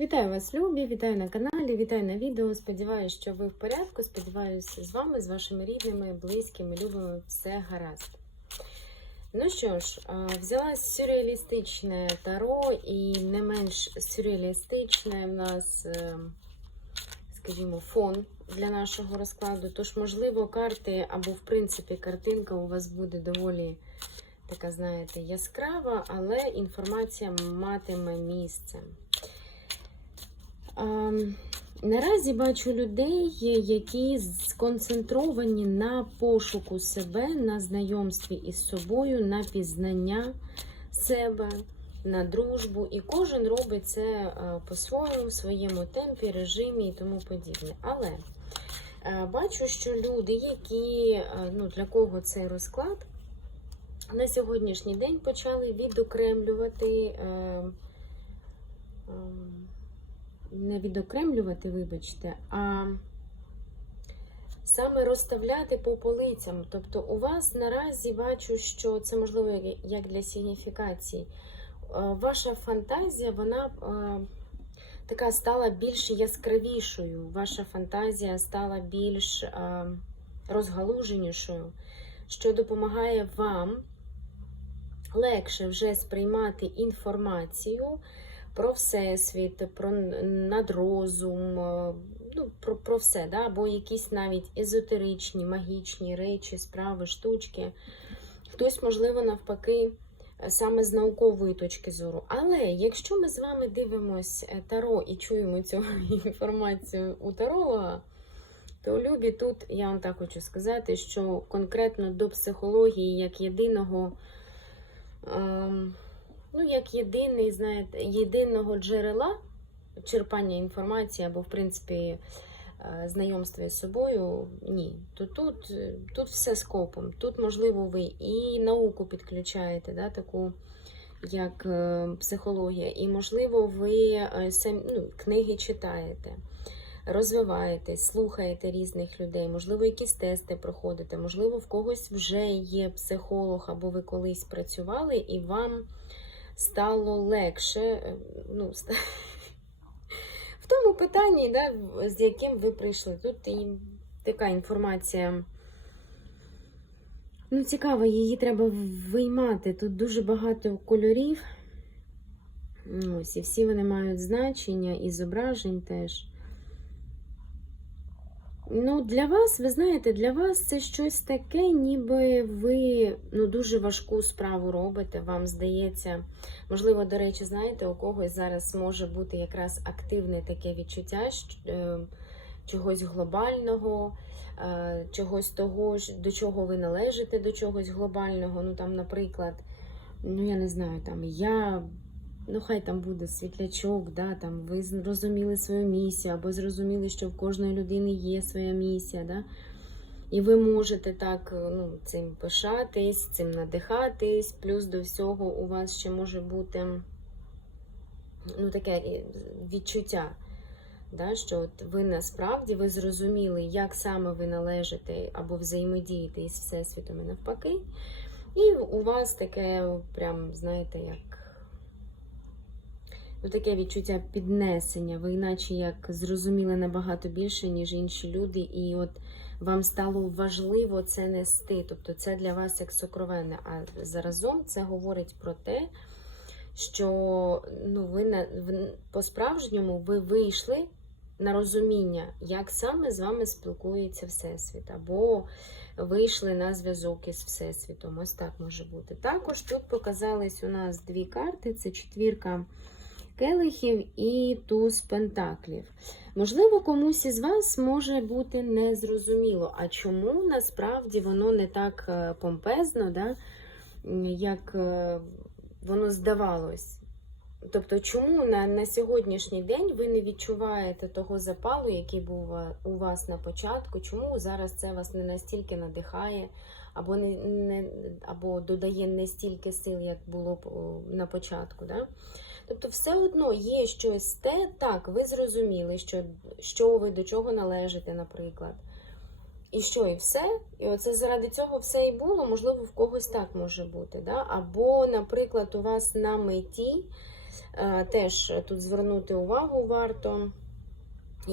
Вітаю вас, любі! Вітаю на каналі, вітаю на відео. Сподіваюся, що ви в порядку. Сподіваюся, з вами, з вашими рідними, близькими, любими, все гаразд. Ну що ж, взяла сюрреалістичне таро і не менш сюрреалістичне в нас, е, скажімо, фон для нашого розкладу. Тож, можливо, карти або, в принципі, картинка у вас буде доволі така, знаєте, яскрава, але інформація матиме місце. А, Наразі бачу людей, які сконцентровані на пошуку себе, на знайомстві із собою, на пізнання себе, на дружбу. І кожен робить це е, по-своєму, в своєму темпі, режимі і тому подібне. Але е, бачу, що люди, які, е, ну, для кого цей розклад, на сьогоднішній день почали відокремлювати. Е, е, не відокремлювати, вибачте, а саме розставляти по полицям. Тобто, у вас наразі бачу, що це можливо як для сигніфікації. Ваша фантазія, вона така стала більш яскравішою. Ваша фантазія стала більш розгалуженішою, що допомагає вам легше вже сприймати інформацію про всесвіт, про надрозум, ну, про про все, да? або якісь навіть езотеричні, магічні речі, справи, штучки. Хтось, можливо, навпаки, саме з наукової точки зору. Але якщо ми з вами дивимося таро і чуємо цю інформацію у таролога, то любі тут я вам так хочу сказати, що конкретно до психології як єдиного. Ем, ну, як єдиний, знаєте, єдиного джерела черпання інформації або, в принципі, е, знайомства з собою, ні. То тут тут все скопом. Тут, можливо, ви і науку підключаєте, да, таку, як е, психологія, і, можливо, ви е, самі ну, книги читаєте. Розвиваєтесь, слухаєте різних людей, можливо, якісь тести проходите, можливо, в когось вже є психолог, або ви колись працювали, і вам стало легше. е, ну, В тому питанні, да, з яким ви прийшли. Тут і така інформація. Ну, цікаво, її треба виймати. Тут дуже багато кольорів. Ось, і всі вони мають значення, і зображень теж. Ну, для вас, ви знаєте, для вас це щось таке, ніби ви ну, дуже важку справу робите. Вам здається, можливо, до речі, знаєте, у когось зараз може бути якраз активне таке відчуття е, чогось глобального, е, чогось того, до чого ви належите, до чогось глобального. Ну, там, наприклад, ну я не знаю, там я. Ну, хай там буде світлячок, да, там ви зрозуміли свою місію, або зрозуміли, що в кожної людини є своя місія, да? і ви можете так ну, цим пишатись, цим надихатись, плюс до всього у вас ще може бути ну, таке е, відчуття, да, що от ви насправді ви зрозуміли, як саме ви належите або взаємодієте із Всесвітом і навпаки. І у вас таке, прям, знаєте, як таке відчуття піднесення. Ви іначе як зрозуміли набагато більше, ніж інші люди, і от вам стало важливо це нести. Тобто це для вас як сокровенне. А заразом це говорить про те, що ну, ви по-справжньому ви вийшли на розуміння, як саме з вами спілкується Всесвіт, або вийшли на зв'язок із Всесвітом. Ось так може бути. Також тут показались у нас дві карти: це четвірка келихів і туз пентаклів. Можливо, комусь із вас може бути незрозуміло, а чому насправді воно не так е, помпезно, да, як е, воно здавалось. Тобто, чому на, на сьогоднішній день ви не відчуваєте того запалу, який був е, у вас на початку? Чому зараз це вас не настільки надихає, або не, не або додає не стільки сил, як було на початку? Да? Тобто, все одно є щось те, так, ви зрозуміли, що, що ви до чого належите, наприклад. І що, і все? І оце заради цього все і було, можливо, в когось так може бути. Да? Або, наприклад, у вас на меті Е, Теж тут звернути увагу варто.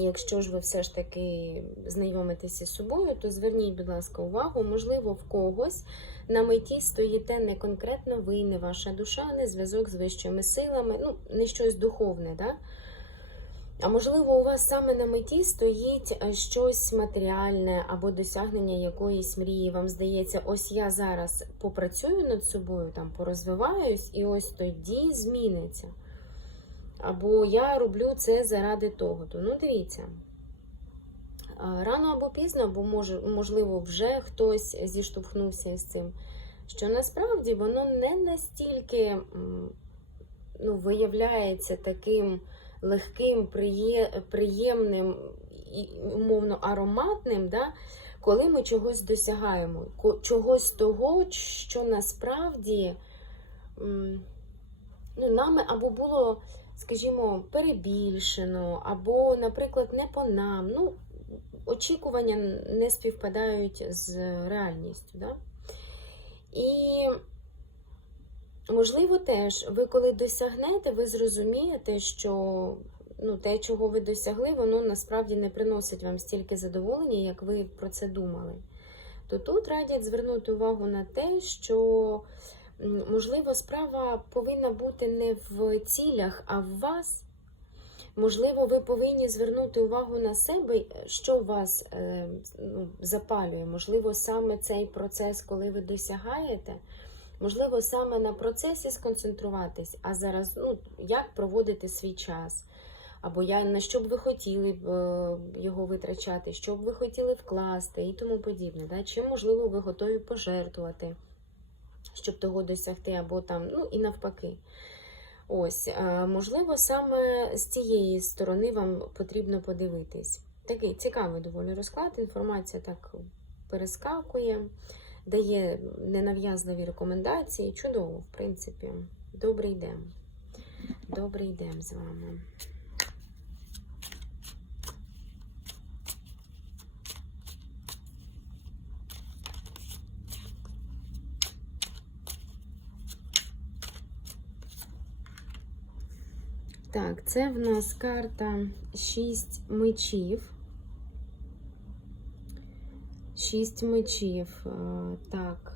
Якщо ж ви все ж таки знайомитеся з собою, то зверніть, будь ласка, увагу, можливо, в когось на меті стоїте не конкретно ви, не ваша душа, не зв'язок з вищими силами, ну, не щось духовне, да? А можливо, у вас саме на меті стоїть е, щось матеріальне або досягнення якоїсь мрії. Вам здається, ось я зараз попрацюю над собою, там порозвиваюсь, і ось тоді зміниться. Або я роблю це заради того. То ну дивіться. Рано або пізно, або може, можливо, вже хтось зіштовхнувся з цим, що насправді воно не настільки ну, виявляється таким легким, приємним і умовно ароматним, да, коли ми чогось досягаємо, чогось того, що насправді ну, нами або було, скажімо, перебільшено, або, наприклад, не по нам. Ну, очікування не співпадають з реальністю. Да? І Можливо, теж ви коли досягнете, ви зрозумієте, що ну, те, чого ви досягли, воно насправді не приносить вам стільки задоволення, як ви про це думали. То тут радять звернути увагу на те, що можливо справа повинна бути не в цілях, а в вас. Можливо, ви повинні звернути увагу на себе, що вас е, ну, запалює. Можливо, саме цей процес, коли ви досягаєте. Можливо, саме на процесі сконцентруватись, а зараз ну, як проводити свій час, або я, на що б ви хотіли б е, його витрачати, що б ви хотіли вкласти і тому подібне. Да? Чим, можливо, ви готові пожертвувати, щоб того досягти, або там, ну і навпаки. Ось, е, можливо, саме з цієї сторони вам потрібно подивитись. Такий цікавий доволі розклад, інформація так перескакує дає ненав'язливі рекомендації. Чудово, в принципі. Добре йдемо. Добре йдемо з вами. Так, це в нас карта 6 мечів. Шість мечів. е, Так.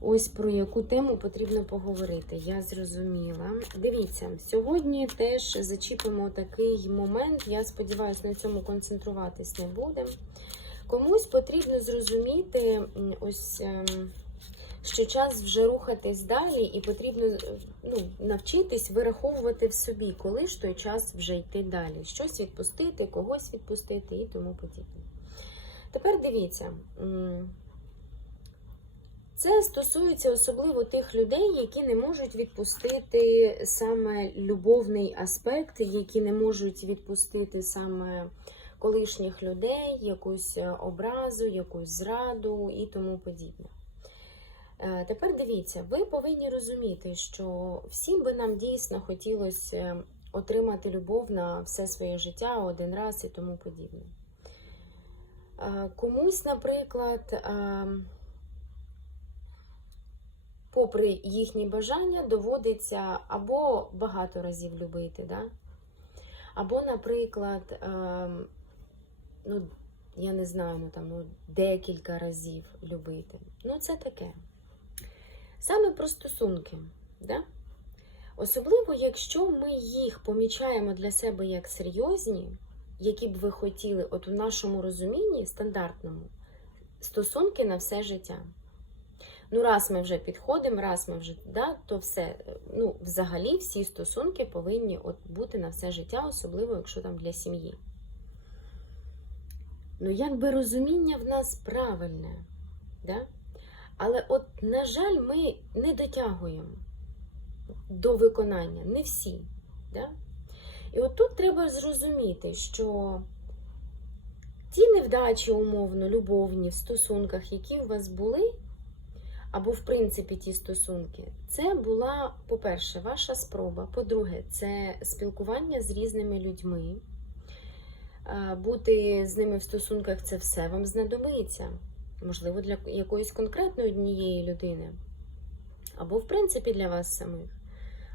Ось про яку тему потрібно поговорити. Я зрозуміла. Дивіться, сьогодні теж зачіпимо такий момент. Я сподіваюся, на цьому концентруватись не будемо. Комусь потрібно зрозуміти ось. Що час вже рухатись далі, і потрібно ну, навчитись вираховувати в собі, коли ж той час вже йти далі. Щось відпустити, когось відпустити і тому подібне. Тепер дивіться, це стосується особливо тих людей, які не можуть відпустити саме любовний аспект, які не можуть відпустити саме колишніх людей, якусь е, образу, якусь зраду і тому подібне. Е, Тепер дивіться, ви повинні розуміти, що всім би нам дійсно хотілося отримати любов на все своє життя один раз і тому подібне. Е, Комусь, наприклад, е, попри їхні бажання, доводиться або багато разів любити, да? або, наприклад, е, ну, я не знаю, ну, там, ну, декілька разів любити. Ну, це таке. Саме про стосунки. Да? Особливо, якщо ми їх помічаємо для себе як серйозні, які б ви хотіли, от у нашому розумінні стандартному, стосунки на все життя. Ну, раз ми вже підходимо, раз ми вже, да, то все, ну, взагалі всі стосунки повинні от бути на все життя, особливо, якщо там для сім'ї. Ну, якби розуміння в нас правильне, да? Але, от, на жаль, ми не дотягуємо до виконання, не всі. Да? І от тут треба зрозуміти, що ті невдачі, умовно, любовні в стосунках, які у вас були, або, в принципі, ті стосунки, це була, по-перше, ваша спроба. По-друге, це спілкування з різними людьми. Бути з ними в стосунках це все вам знадобиться. Можливо, для якоїсь конкретної однієї людини, або, в принципі, для вас самих,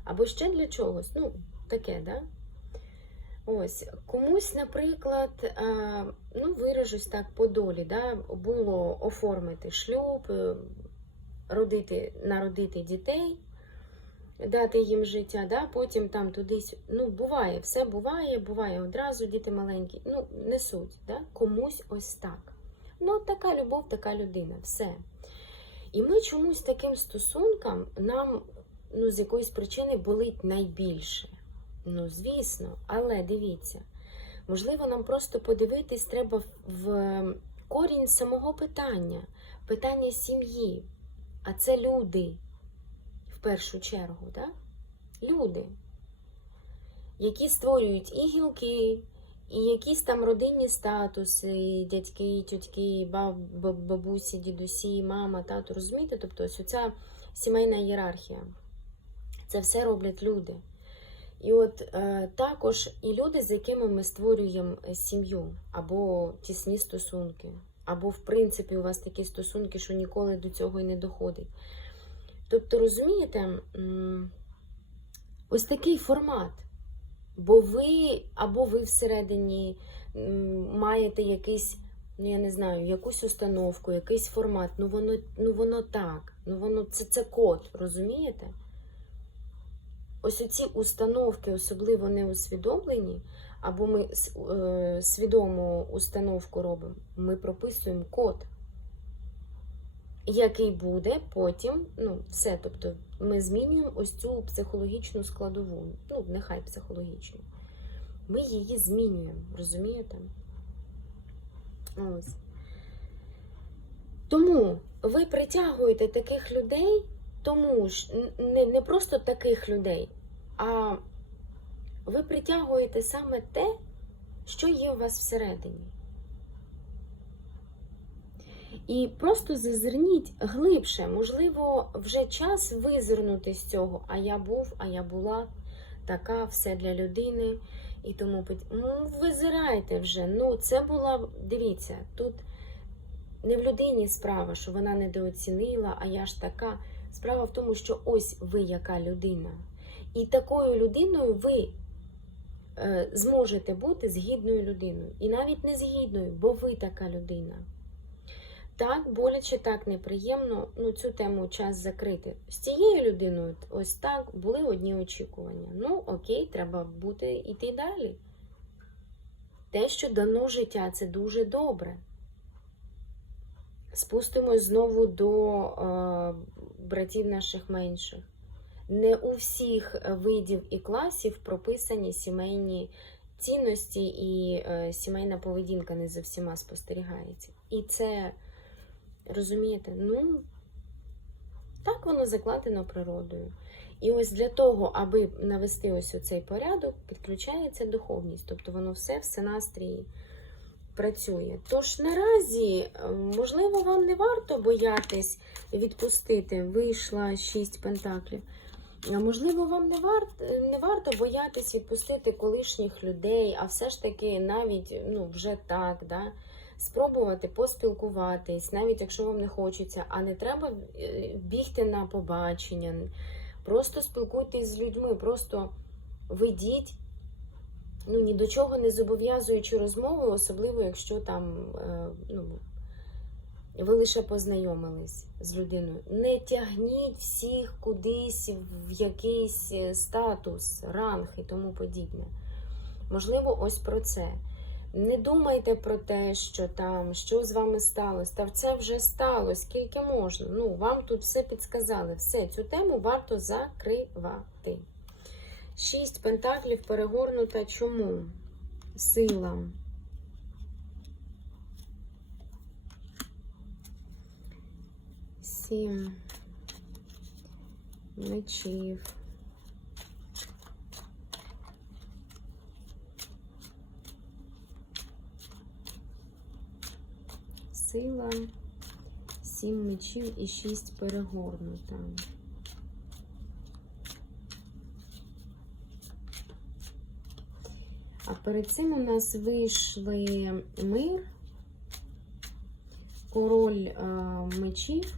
або ще для чогось. Ну, таке, да? Ось, комусь, наприклад, ну, виражусь так по долі, да, було оформити шлюб, е, родити, народити дітей, дати їм життя, да, потім там туди. Ну, буває, все буває, буває одразу діти маленькі. Ну, не суть, да, комусь ось так. Ну, така любов, така людина, все. І ми чомусь таким стосункам нам ну, з якоїсь причини болить найбільше. Ну, звісно, але дивіться, можливо, нам просто подивитись треба в корінь самого питання, питання сім'ї. А це люди в першу чергу, да? люди, які створюють і гілки, і якісь там родинні статуси, дядьки, тютьки, баб, баб- бабусі, дідусі, мама, тато, розумієте? Тобто ось ця сімейна ієрархія. Це все роблять люди. І от е, також і люди, з якими ми створюємо сім'ю, або тісні стосунки, або, в принципі, у вас такі стосунки, що ніколи до цього і не доходить. Тобто, розумієте, ось такий формат. Бо ви або ви всередині маєте якийсь, ну я не знаю, якусь установку, якийсь формат. Ну воно, ну воно так. Ну воно це, це код, розумієте? Ось оці установки, особливо не усвідомлені, або ми е, свідому установку робимо, ми прописуємо код, який буде потім, ну, все. Тобто ми змінюємо ось цю психологічну складову, ну, нехай психологічну. Ми її змінюємо, розумієте? Ось. Тому ви притягуєте таких людей, тому ж не, не просто таких людей, а ви притягуєте саме те, що є у вас всередині. І просто зазирніть глибше, можливо, вже час визирнути з цього. А я був, а я була така, все для людини. І тому ну, визирайте вже. Ну, це була, дивіться, тут не в людині справа, що вона недооцінила, а я ж така. Справа в тому, що ось ви яка людина. І такою людиною ви е, зможете бути згідною людиною. І навіть не згідною, бо ви така людина. Так, боляче, так неприємно. Ну, цю тему час закрити. З цією людиною, ось так, були одні очікування. Ну, окей, треба бути йти далі. Те, що дано життя, це дуже добре. Спустимось знову до е, братів наших менших. Не у всіх видів і класів прописані сімейні цінності і е, сімейна поведінка не за всіма спостерігається. І це, розумієте, ну, так воно закладено природою. І ось для того, аби навести ось оцей порядок, підключається духовність. Тобто воно все в синастрії працює. Тож наразі, е, можливо, вам не варто боятись відпустити. Вийшла шість пентаклів. А можливо, вам не варто, не варто боятись відпустити колишніх людей, а все ж таки навіть ну, вже так, да? Спробувати поспілкуватись, навіть якщо вам не хочеться, а не треба е, бігти на побачення. Просто спілкуйтесь з людьми, просто ведіть ну, ні до чого не зобов'язуючи розмови, особливо якщо там е, ну, ви лише познайомились з людиною. Не тягніть всіх кудись в якийсь е, статус, ранг і тому подібне. Можливо, ось про це. Не думайте про те, що там, що з вами сталося. Та це вже сталося, скільки можна. Ну, вам тут все підсказали. Все, цю тему варто закривати. Шість пентаклів перегорнута. Чому? Сила. Сім мечів. Сила, сім мечів і шість перегорнута. А перед цим у нас вийшли мир, король е, мечів.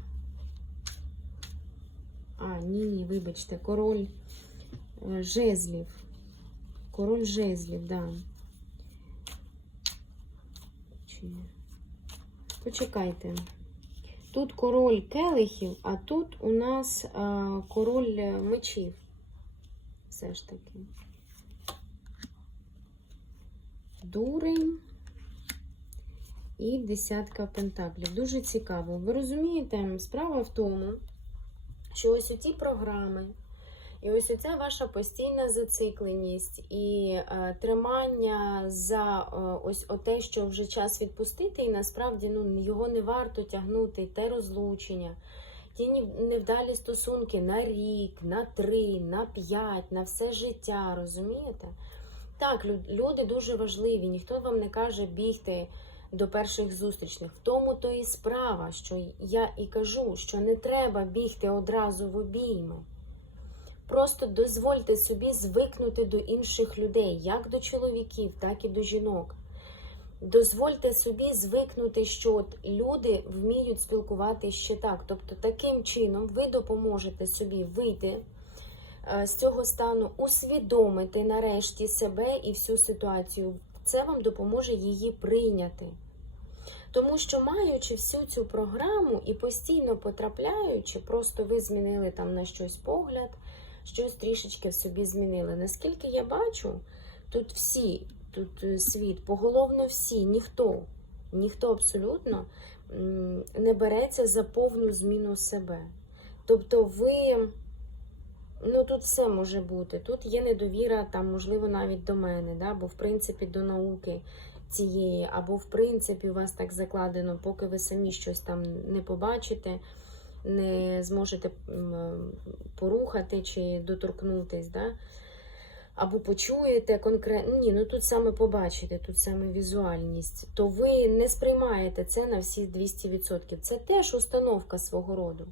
А, ні, ні, вибачте, король е, жезлів. Король жезлів, да. Чи... Почекайте. Тут король келихів, а тут у нас а, король е, мечів. Все ж таки. Дурень і десятка пентаклів. Дуже цікаво. Ви розумієте, справа в тому, що ось у ті програми, і ось оця ваша постійна зацикленість і е, тримання за е, ось те, що вже час відпустити, і насправді ну, його не варто тягнути, те розлучення, ті невдалі стосунки на рік, на три, на п'ять, на все життя, розумієте? Так, люди дуже важливі, ніхто вам не каже бігти до перших зустрічних. В тому то і справа, що я і кажу, що не треба бігти одразу в обійми. Просто дозвольте собі звикнути до інших людей, як до чоловіків, так і до жінок. Дозвольте собі звикнути, що от люди вміють спілкуватися ще так. Тобто, таким чином ви допоможете собі вийти е, з цього стану, усвідомити нарешті себе і всю ситуацію. Це вам допоможе її прийняти. Тому що, маючи всю цю програму і постійно потрапляючи, просто ви змінили там на щось погляд, щось трішечки в собі змінили. Наскільки я бачу, тут всі, тут е, світ, поголовно всі, ніхто, ніхто абсолютно не береться за повну зміну себе. Тобто ви, ну тут все може бути. Тут є недовіра, там, можливо, навіть до мене, да? бо в принципі до науки цієї, або в принципі у вас так закладено, поки ви самі щось там не побачите, не зможете порухати чи доторкнутись, да? або почуєте конкретно. Ні, ну тут саме побачите, тут саме візуальність, то ви не сприймаєте це на всі 200%. Це теж установка свого роду.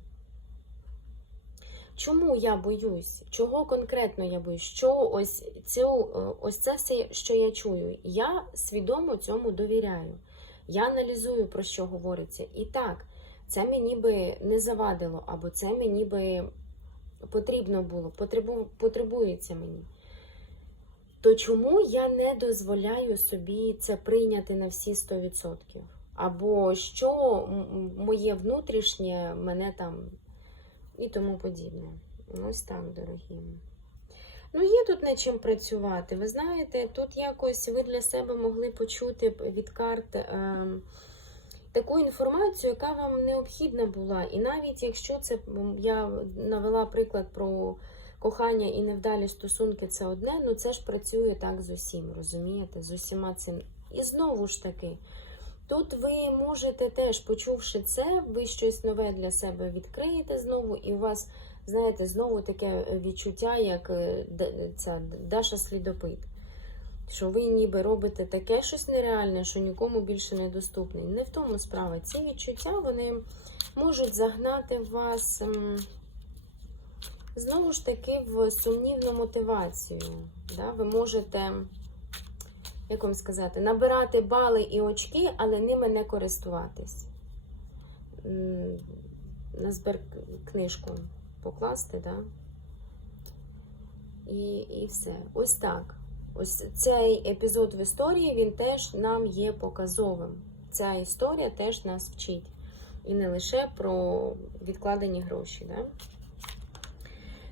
Чому я боюсь? Чого конкретно я боюсь? Що ось цю, е, ось це все, що я чую, я свідомо цьому довіряю. Я аналізую, про що говориться. І так, це мені би не завадило, або це мені би потрібно було, потребу, потребується мені. То чому я не дозволяю собі це прийняти на всі 100%? Або що моє внутрішнє мене там і тому подібне. Ось так, дорогі. Ну, є тут над чим працювати. Ви знаєте, тут якось ви для себе могли почути від карт е, таку інформацію, яка вам необхідна була. І навіть якщо це я навела приклад про кохання і невдалі стосунки, це одне, ну це ж працює так з усім, розумієте? З усіма цим. І знову ж таки. Тут ви можете теж, почувши це, ви щось нове для себе відкриєте знову, і у вас, знаєте, знову таке відчуття, як е, ця Даша слідопит. Що ви ніби робите таке щось нереальне, що нікому більше не доступне. Не в тому справа. Ці відчуття вони можуть загнати вас ем, знову ж таки в сумнівну мотивацію. Да? Ви можете як вам сказати, набирати бали і очки, але ними не користуватись. На збер книжку покласти, да? І, і все. Ось так. Ось цей епізод в історії він теж нам є показовим. Ця історія теж нас вчить. І не лише про відкладені гроші. Да?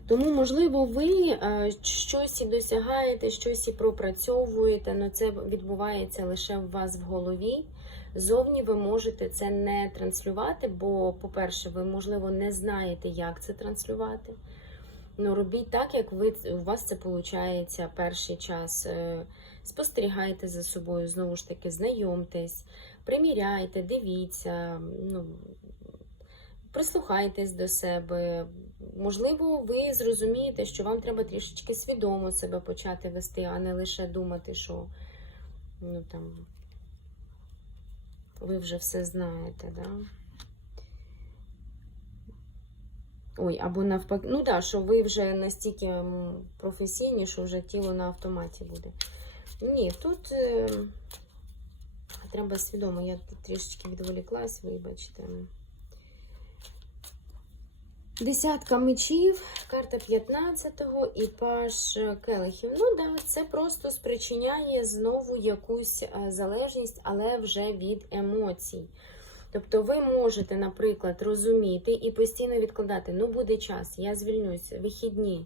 Тому, можливо, ви е, щось і досягаєте, щось і пропрацьовуєте, але це відбувається лише в вас в голові. Зовні ви можете це не транслювати, бо, по-перше, ви, можливо, не знаєте, як це транслювати. Ну, робіть так, як ви, у вас це виходить перший час. Е, Спостерігайте за собою, знову ж таки, знайомтесь, приміряйте, дивіться, ну, прислухайтесь до себе. Можливо, ви зрозумієте, що вам треба трішечки свідомо себе почати вести, а не лише думати, що ну, там, ви вже все знаєте. Да? Ой, або навпаки, ну так, да, що ви вже настільки професійні, що вже тіло на автоматі буде. Ні, тут е, Треба свідомо, я трішечки відволіклась, вибачте. Десятка мечів, карта 15-го і паш келихів. Ну да, це просто спричиняє знову якусь е, залежність, але вже від емоцій. Тобто ви можете, наприклад, розуміти і постійно відкладати, ну буде час, я звільнюсь, вихідні,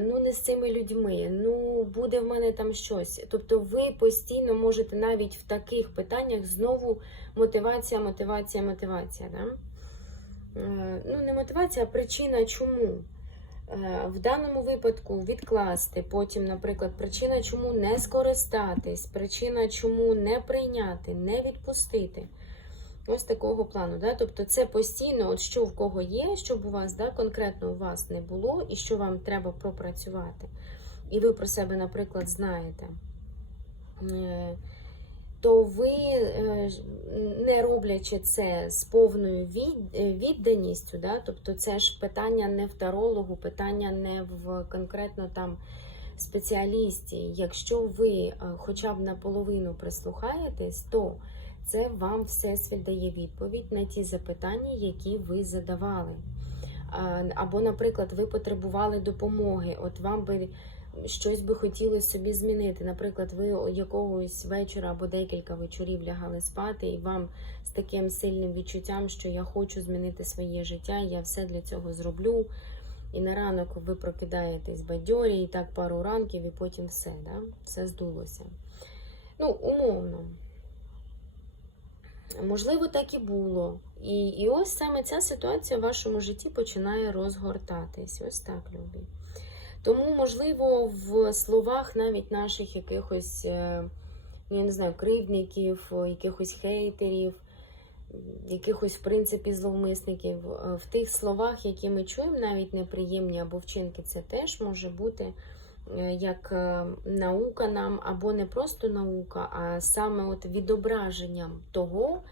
ну не з цими людьми, ну буде в мене там щось. Тобто ви постійно можете навіть в таких питаннях знову мотивація, мотивація, мотивація. Да? Е, Ну, не мотивація, а причина чому. Е, В даному випадку відкласти, потім, наприклад, причина, чому не скористатись, причина, чому не прийняти, не відпустити. Ось такого плану. Да? Тобто це постійно, от що в кого є, щоб у вас да, конкретно у вас не було, і що вам треба пропрацювати. І ви про себе, наприклад, знаєте, Е, то ви, е, не роблячи це з повною е, відданістю, да? тобто це ж питання не в тарологу, питання не в конкретно там спеціалісті. Якщо ви хоча б наполовину прислухаєтесь, то це вам всесвіт дає відповідь на ті запитання, які ви задавали. Або, наприклад, ви потребували допомоги, от вам би щось би хотіли собі змінити. Наприклад, ви якогось вечора або декілька вечорів лягали спати, і вам з таким сильним відчуттям, що я хочу змінити своє життя, я все для цього зроблю. І на ранок ви прокидаєтесь бадьорі, і так пару ранків, і потім все, да? все здулося. Ну, умовно. Можливо, так і було. І, і ось саме ця ситуація в вашому житті починає розгортатись. Ось так, любі. Тому, можливо, в словах навіть наших якихось, е, я не знаю, кривдників, якихось хейтерів, якихось, в принципі, зловмисників, е, в тих словах, які ми чуємо, навіть неприємні або вчинки, це теж може бути як е, наука нам, або не просто наука, а саме от відображенням того,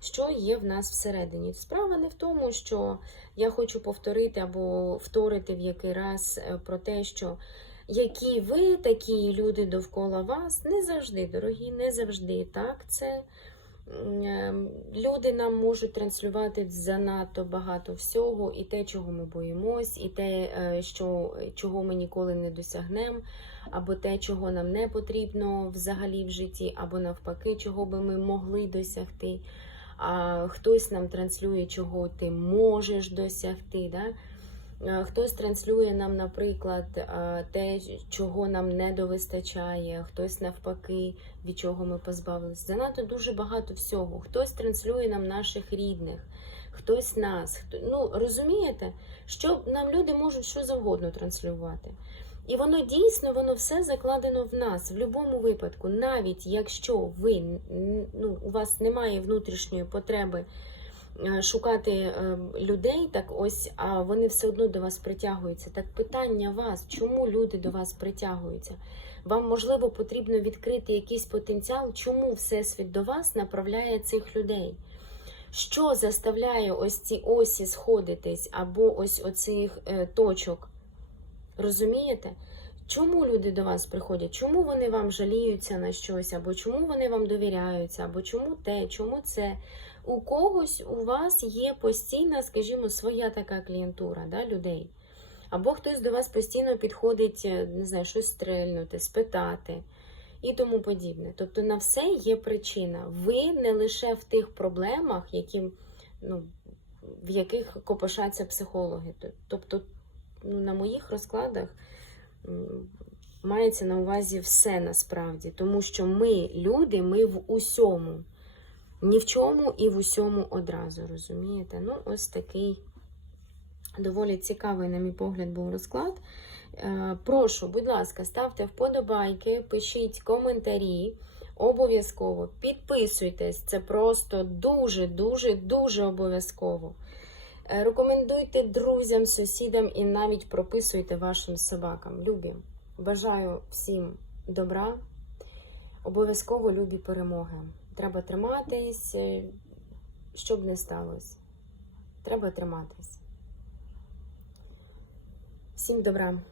що є в нас всередині. Справа не в тому, що я хочу повторити або вторити в який раз е, про те, що які ви, такі люди довкола вас, не завжди, дорогі, не завжди так це. М, е, Люди нам можуть транслювати занадто багато всього, і те, чого ми боїмось, і те, е, що, чого ми ніколи не досягнемо, або те, чого нам не потрібно взагалі в житті, або навпаки, чого би ми могли досягти. А хтось нам транслює, чого ти можеш досягти. Да? Е, Хтось транслює нам, наприклад, е, те, чого нам не довистачає, хтось навпаки, від чого ми позбавилися. Занадто дуже багато всього. Хтось транслює нам наших рідних, хтось нас. Хто... Ну, розумієте, що нам люди можуть що завгодно транслювати. І воно дійсно, воно все закладено в нас в будь-якому випадку, навіть якщо ви ну, у вас немає внутрішньої потреби шукати е, людей, так ось, а вони все одно до вас притягуються. Так питання вас, чому люди до вас притягуються? Вам можливо потрібно відкрити якийсь потенціал, чому Всесвіт до вас направляє цих людей? Що заставляє ось ці осі сходитись, або ось оцих е, точок? Розумієте? Чому люди до вас приходять? Чому вони вам жаліються на щось, або чому вони вам довіряються, або чому те, чому це? У когось у вас є постійна, скажімо, своя така клієнтура да, людей. Або хтось до вас постійно підходить, е, не знаю, щось стрельнути, спитати і тому подібне. Тобто на все є причина. Ви не лише в тих проблемах, які, ну, в яких копошаться психологи. Тобто, ну, на моїх розкладах мається на увазі все насправді, тому що ми, люди, ми в усьому. Ні в чому і в усьому одразу, розумієте? Ну, ось такий доволі цікавий, на мій погляд, був розклад. Е, Прошу, будь ласка, ставте вподобайки, пишіть коментарі. Обов'язково підписуйтесь, це просто дуже, дуже, дуже обов'язково. Е, Рекомендуйте друзям, сусідам і навіть прописуйте вашим собакам. Любі. Бажаю всім добра, обов'язково любі перемоги. Треба триматись, е, що б не сталося. Треба триматись. Всім добра.